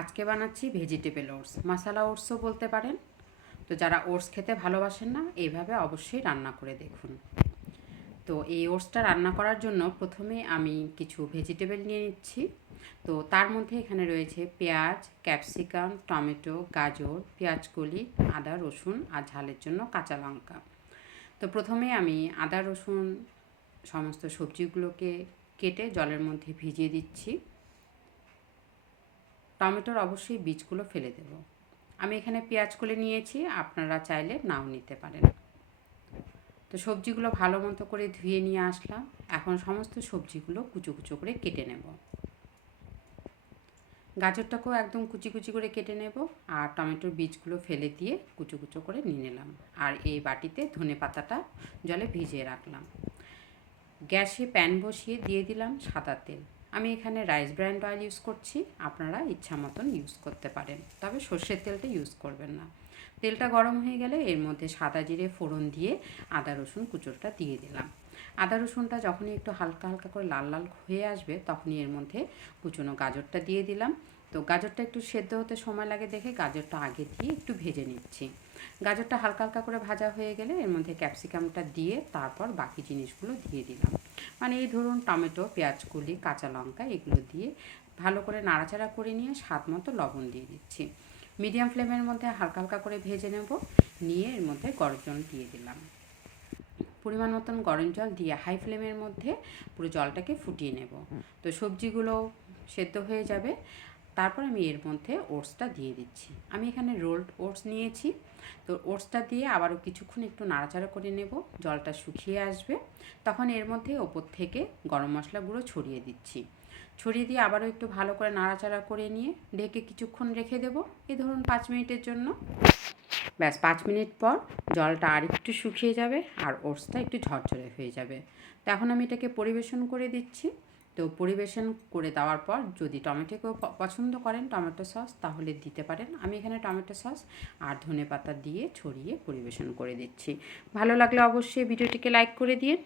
আজকে বানাচ্ছি vegetable oats, মশালা ওটসও বলতে পারেন। তো যারা ওটস খেতে ভালোবাসেন না, এইভাবে অবশ্যই রান্না করে দেখুন। তো এই ওটসটা রান্না করার জন্য প্রথমে আমি কিছু ভেজিটেবল নিয়ে নিচ্ছি। তো তার মধ্যে এখানে রয়েছে পেঁয়াজ, ক্যাপসিকাম, টমেটো, গাজর, পেঁয়াজকলি, আদা, রসুন আর ঝালের জন্য কাঁচা লঙ্কা। তো প্রথমে আমি আদা, রসুন সমস্ত সবজিগুলোকে কেটে জলের মধ্যে ভিজিয়ে দিচ্ছি। টমেটোর অবশ্যই বীজগুলো ফেলে দেব। আমি এখানে পেঁয়াজ কলি নিয়েছি, আপনারা চাইলে নাও নিতে পারেন। তো সবজিগুলো ভালো মতো করে ধুয়ে নিয়ে আসলাম। এখন সমস্ত সবজিগুলো কুচো কুচো করে কেটে নেব। গাজরটাকেও একদম কুচি কুচি করে কেটে নেব, আর টমেটোর বীজগুলো ফেলে দিয়ে কুচো কুচো করে নিয়ে নিলাম। আর এই বাটিতে ধনে পাতাটা জলে ভিজিয়ে রাখলাম। গ্যাসে প্যান বসিয়ে দিয়ে দিলাম সাদা তেল। আমি এখানে রাইস ব্র্যান্ড অয়েল ইউজ করছি, আপনারা ইচ্ছা মতন ইউজ করতে পারেন, তবে সর্ষের তেলটা ইউজ করবেন না। তেলটা গরম হয়ে গেলে এর মধ্যে সাদা জিরে ফোড়ন দিয়ে আদা রসুন কুচোটা দিয়ে দিলাম। আদা রসুনটা যখনই একটু হালকা হালকা করে লাল লাল হয়ে আসবে, তখনই এর মধ্যে কুচোনো গাজরটা দিয়ে দিলাম। তো গাজরটা একটু সেদ্ধ হতে সময় লাগে দেখে গাজরটা আগে দিয়ে একটু ভেজে নিচ্ছি। গাজরটা হালকা হালকা করে ভাজা হয়ে গেলে এর মধ্যে ক্যাপসিকামটা দিয়ে তারপর বাকি জিনিসগুলো দিয়ে দিলাম। মানে এই ধরুন টমেটো, পেঁয়াজকলি, কাঁচা লঙ্কা এগুলো দিয়ে ভালো করে নাড়াচাড়া করে নিয়ে স্বাদ মতো লবণ দিয়ে দিচ্ছি। মিডিয়াম ফ্লেমের মধ্যে হালকা হালকা করে ভেজে নেব। নিয়ে এর মধ্যে গরম জল দিয়ে দিলাম। পরিমাণ মতন গরম জল দিয়ে হাই ফ্লেমের মধ্যে পুরো জলটাকে ফুটিয়ে নেব। তো সবজিগুলো সেদ্ধ হয়ে যাবে। তারপর আমি এর মধ্যে ওটসটা দিয়ে দিচ্ছি। আমি এখানে রোলড ওটস নিয়েছি। তো ওটসটা দিয়ে আবারও কিছুক্ষণ একটু নাড়াচাড়া করে নেব। জলটা শুকিয়ে আসবে, তখন এর মধ্যে ওপর থেকে গরম মশলা গুঁড়ো ছড়িয়ে দিচ্ছি। ছড়িয়ে দিয়ে আবারও একটু ভালো করে নাড়াচাড়া করে নিয়ে ঢেকে কিছুক্ষণ রেখে দেবো, এই ধরুন 5 মিনিটের জন্য। ব্যাস 5 মিনিট পর জলটা আর একটু শুকিয়ে যাবে আর ওটসটা একটু ঝরঝরে হয়ে যাবে। তো এখন আমি এটাকে পরিবেশন করে দিচ্ছি। তো পরিবেশন করে দেওয়ার পর যদি টমেটোকেও পছন্দ করেন টমেটো সস, তাহলে দিতে পারেন। আমি এখানে টমেটো সস আর ধনেপাতা দিয়ে ছড়িয়ে পরিবেশন করে দিচ্ছি। ভালো লাগলে অবশ্যই ভিডিওটিকে লাইক করে দিন।